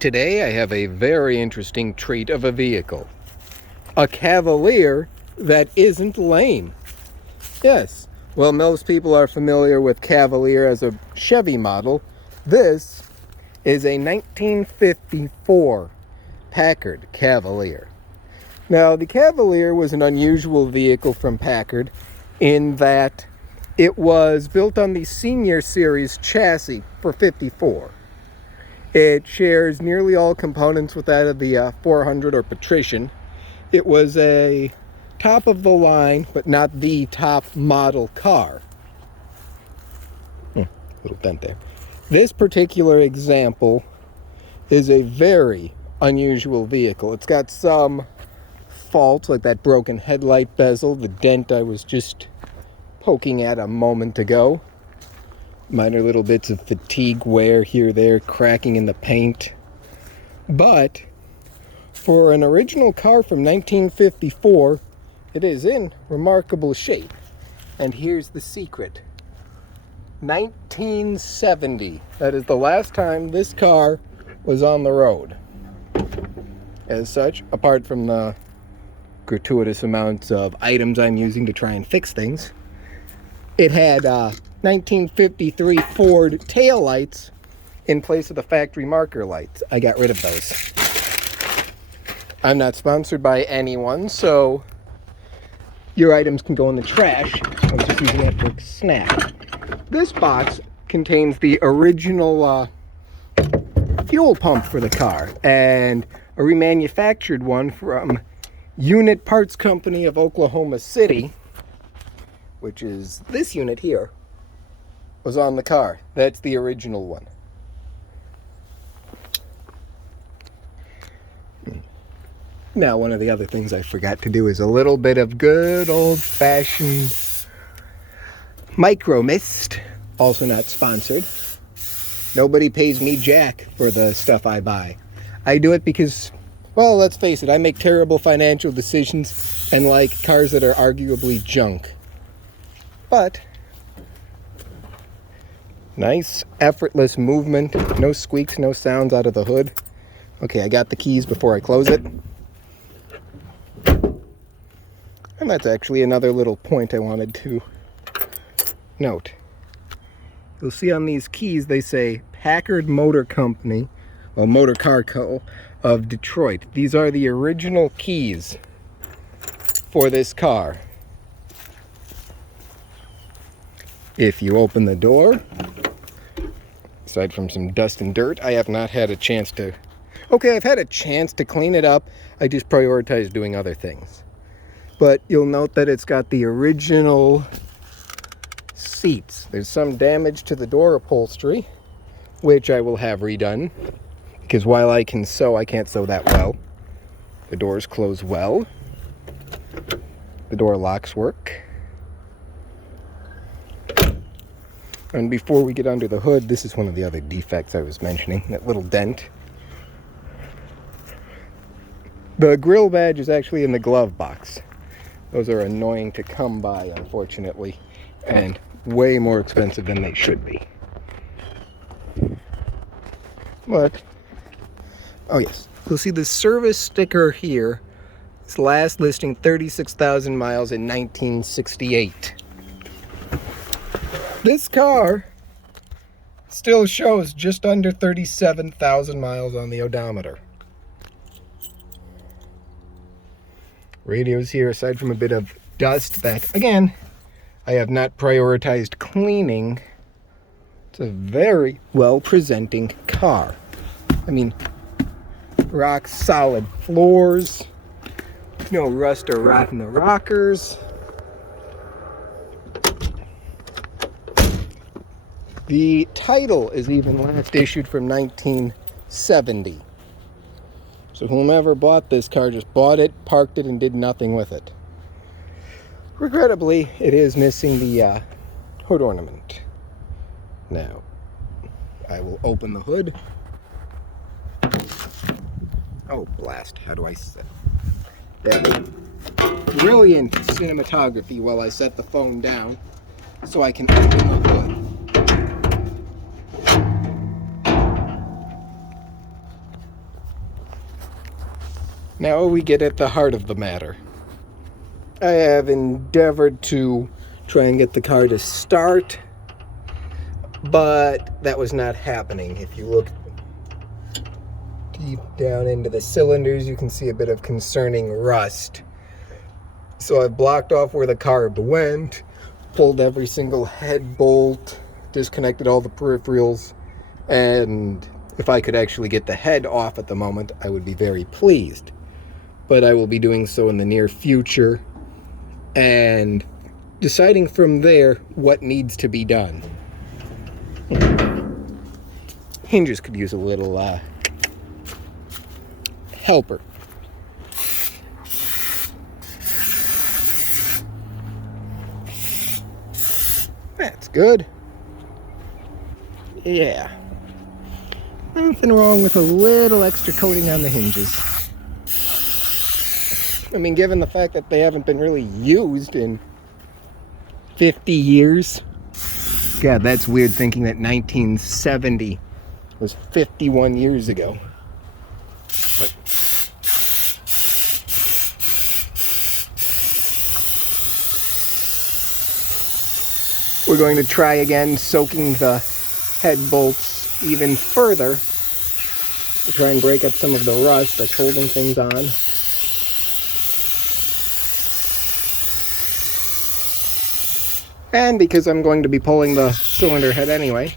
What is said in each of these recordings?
Today I have a very interesting trait of a vehicle. A Cavalier that isn't lame. Yes, well, most people are familiar with Cavalier as a Chevy model. This is a 1954 Packard Cavalier. Now, the Cavalier was an unusual vehicle from Packard in that it was built on the Senior Series chassis for 54. It shares nearly all components with that of the 400 or Patrician. It was a top of the line, but not the top model car. Little dent there. This particular example is a very unusual vehicle. It's got some faults, like that broken headlight bezel, the dent I was just poking at a moment ago. Minor little bits of fatigue wear here, there, cracking in the paint. But for an original car from 1954, it is in remarkable shape. And here's the secret. 1970. That is the last time this car was on the road. As such, apart from the gratuitous amounts of items I'm using to try and fix things, it had 1953 Ford taillights in place of the factory marker lights. I got rid of those. I'm not sponsored by anyone, so your items can go in the trash. I was just using that for a snack. This box contains the original fuel pump for the car and a remanufactured one from Unit Parts Company of Oklahoma City, which is this unit here, was on the car. That's the original one. Now, one of the other things I forgot to do is a little bit of good old-fashioned micro mist. Also not sponsored. Nobody pays me jack for the stuff I buy. I do it because, well, let's face it, I make terrible financial decisions and like cars that are arguably junk. But nice, effortless movement. No squeaks, no sounds out of the hood. Okay, I got the keys before I close it. And that's actually another little point I wanted to note. You'll see on these keys they say Packard Motor Company, well, Motor Car Co. of Detroit. These are the original keys for this car. If you open the door, aside from some dust and dirt, I have not had a chance to... Okay, I've had a chance to clean it up. I just prioritized doing other things. But you'll note that it's got the original seats. There's some damage to the door upholstery, which I will have redone, because while I can sew, I can't sew that well. The doors close well. The door locks work. And before we get under the hood, this is one of the other defects I was mentioning, that little dent. The grill badge is actually in the glove box. Those are annoying to come by, unfortunately, and way more expensive than they should be. But, oh yes, you'll see the service sticker here. Its last listing 36,000 miles in 1968. This car still shows just under 37,000 miles on the odometer. Radios here, aside from a bit of dust that, again, I have not prioritized cleaning. It's a very well-presenting car. I mean, rock solid floors, no rust or rot in the rockers. The title is even last issued from 1970. So whomever bought this car just bought it, parked it, and did nothing with it. Regrettably, it is missing the hood ornament. Now, I will open the hood. Oh, blast. How do I set that? Brilliant cinematography while I set the phone down so I can open the hood. Now we get at the heart of the matter. I have endeavored to try and get the car to start, but that was not happening. If you look deep down into the cylinders, you can see a bit of concerning rust. So I've blocked off where the carb went, pulled every single head bolt, disconnected all the peripherals, and if I could actually get the head off at the moment, I would be very pleased. But I will be doing so in the near future and deciding from there what needs to be done. Hinges could use a little helper. That's good. Yeah. Nothing wrong with a little extra coating on the hinges. I mean, given the fact that they haven't been really used in 50 years. God, that's weird thinking that 1970 was 51 years ago. But we're going to try again soaking the head bolts even further to try and break up some of the rust that's holding things on. And because I'm going to be pulling the cylinder head anyway,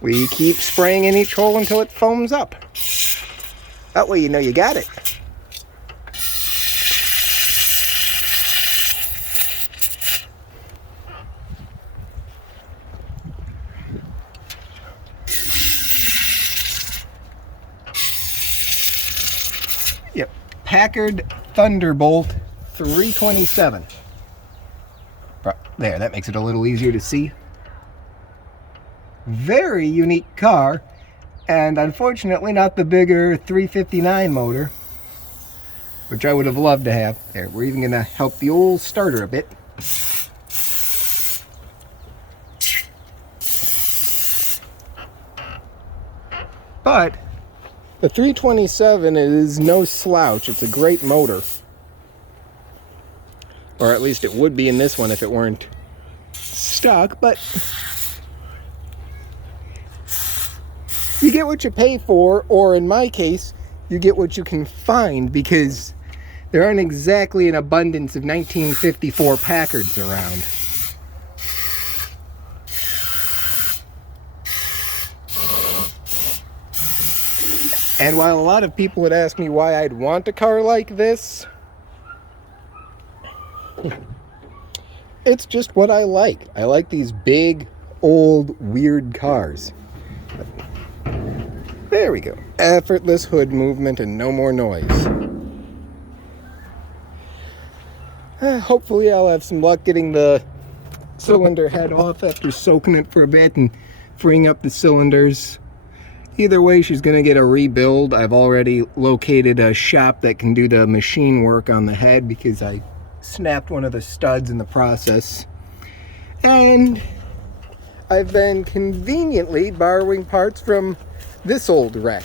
we keep spraying in each hole until it foams up. That way you know you got it. Yep, Packard Thunderbolt 327. There, that makes it a little easier to see. Very unique car, and unfortunately not the bigger 359 motor, which I would have loved to have. There, we're even going to help the old starter a bit. But the 327 is no slouch. It's a great motor. Or at least it would be in this one if it weren't stuck, but you get what you pay for, or in my case, you get what you can find, because there aren't exactly an abundance of 1954 Packards around. And while a lot of people would ask me why I'd want a car like this, it's just what I like. I like these big, old, weird cars. There we go. Effortless hood movement and no more noise. Hopefully I'll have some luck getting the cylinder head off after soaking it for a bit and freeing up the cylinders. Either way, she's going to get a rebuild. I've already located a shop that can do the machine work on the head because I snapped one of the studs in the process. And I've been conveniently borrowing parts from this old wreck.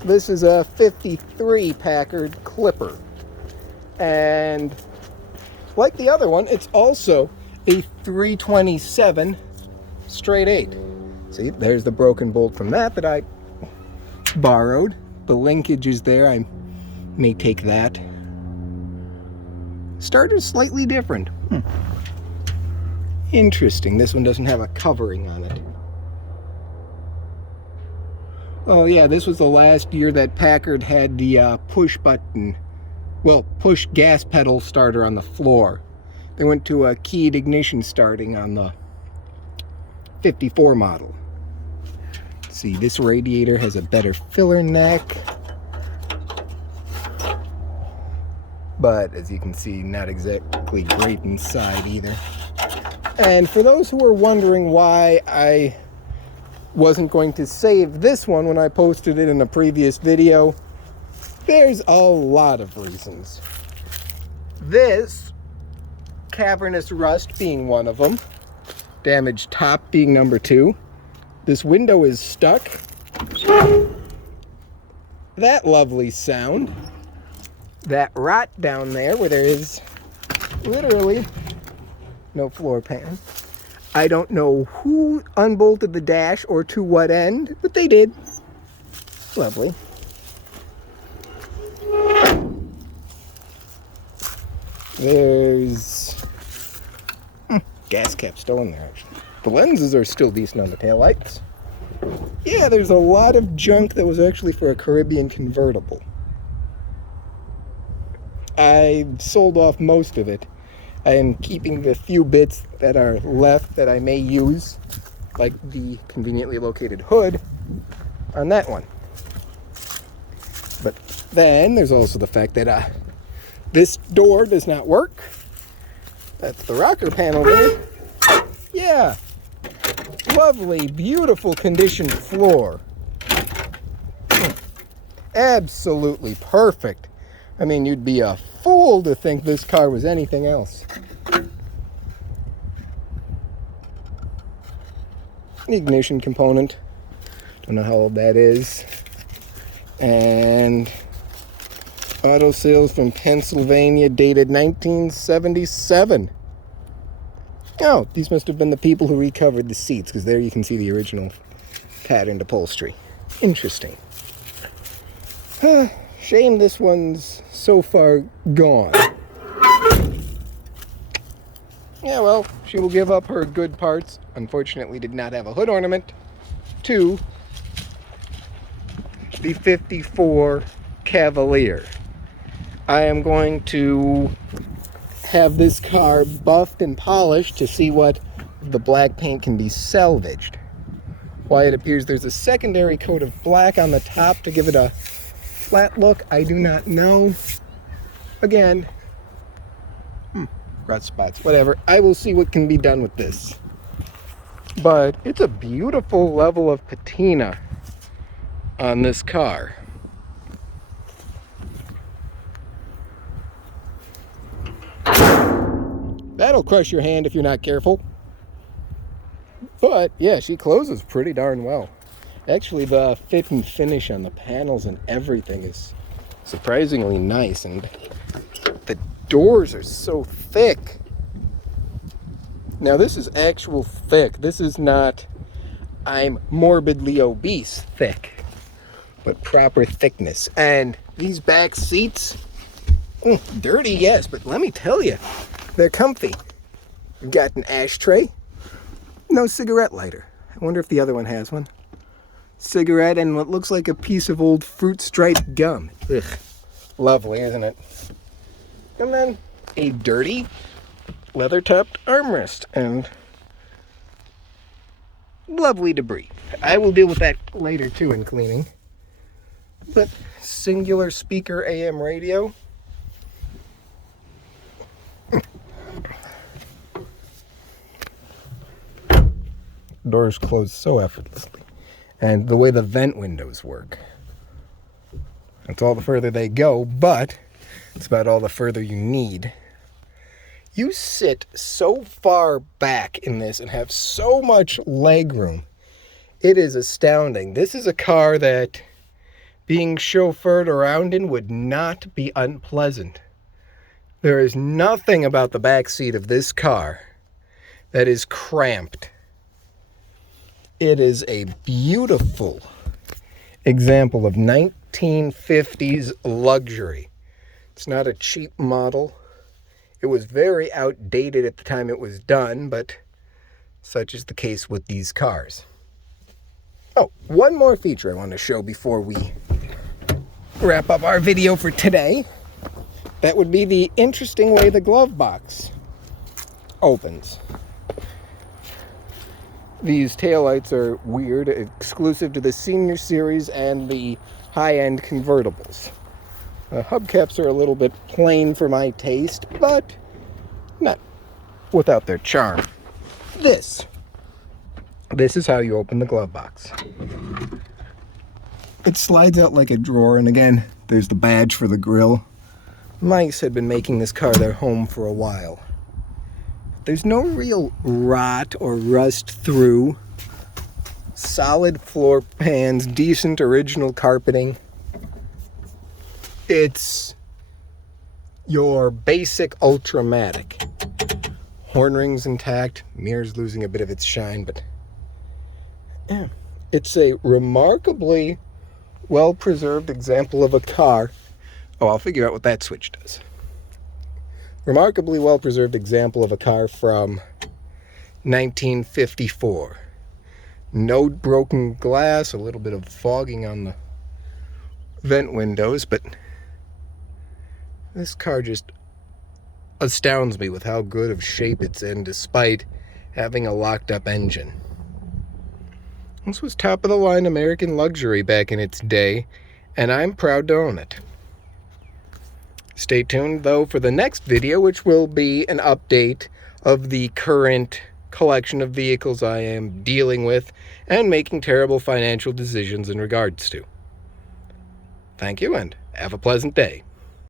This is a 53 Packard Clipper. And like the other one, it's also a 327 straight 8. See, there's the broken bolt from that I borrowed. The linkage is there. I may take that. Starter's slightly different. Interesting. This one doesn't have a covering on it. Oh yeah, this was the last year that Packard had the push gas pedal starter on the floor. They went to a keyed ignition starting on the 54 model. See, this radiator has a better filler neck, but as you can see, not exactly great inside either. And for those who are wondering why I wasn't going to save this one when I posted it in a previous video, there's a lot of reasons. This cavernous rust being one of them. Damaged top being number 2. This window is stuck. That lovely sound. That rot down there where there is literally no floor pan. I don't know who unbolted the dash or to what end, but they did. Lovely. There's gas cap still in there, actually. The lenses are still decent on the taillights. Yeah, there's a lot of junk that was actually for a Caribbean convertible. I sold off most of it. I am keeping the few bits that are left that I may use, like the conveniently located hood on that one. But then there's also the fact that this door does not work. That's the rocker panel there. Yeah. Lovely, beautiful conditioned floor. Absolutely perfect. I mean, you'd be a fool to think this car was anything else. Ignition component. Don't know how old that is. And auto sales from Pennsylvania, dated 1977. Oh, these must have been the people who recovered the seats, because there you can see the original patterned upholstery. Interesting. Shame this one's so far gone. Yeah, well, she will give up her good parts. Unfortunately, did not have a hood ornament. To the 54 Cavalier. I am going to have this car buffed and polished to see what the black paint can be salvaged. Why it appears there's a secondary coat of black on the top to give it a flat look, I do not know. Again, rut spots, whatever. I will see what can be done with this. But it's a beautiful level of patina on this car. That'll crush your hand if you're not careful. But yeah, she closes pretty darn well. Actually, the fit and finish on the panels and everything is surprisingly nice, and the doors are so thick. Now this is actual thick. This is not I'm morbidly obese thick, but proper thickness. And these back seats, dirty, yes, but let me tell you, they're comfy. We've got an ashtray, no cigarette lighter. I wonder if the other one has one. Cigarette and what looks like a piece of old fruit striped gum. Ugh, lovely, isn't it? And then a dirty leather-topped armrest and lovely debris. I will deal with that later too in cleaning. But singular speaker AM radio. Doors close so effortlessly. And the way the vent windows work. That's all the further they go, but it's about all the further you need. You sit so far back in this and have so much leg room. It is astounding. This is a car that being chauffeured around in would not be unpleasant. There is nothing about the back seat of this car that is cramped. It is a beautiful example of 1950s luxury. It's not a cheap model. It was very outdated at the time it was done, but such is the case with these cars. Oh, one more feature I want to show before we wrap up our video for today. That would be the interesting way the glove box opens. These taillights are weird, exclusive to the Senior Series and the high-end convertibles. Hubcaps are a little bit plain for my taste, but not without their charm. This is how you open the glove box. It slides out like a drawer, and again, there's the badge for the grill. Mice had been making this car their home for a while. There's no real rot or rust through. Solid floor pans, decent original carpeting. It's your basic Ultramatic. Horn rings intact, mirror's losing a bit of its shine, but yeah, it's a remarkably well-preserved example of a car. Oh, I'll figure out what that switch does. Remarkably well-preserved example of a car from 1954. No broken glass, a little bit of fogging on the vent windows, but this car just astounds me with how good of shape it's in despite having a locked-up engine. This was top-of-the-line American luxury back in its day, and I'm proud to own it. Stay tuned, though, for the next video, which will be an update of the current collection of vehicles I am dealing with and making terrible financial decisions in regards to. Thank you, and have a pleasant day.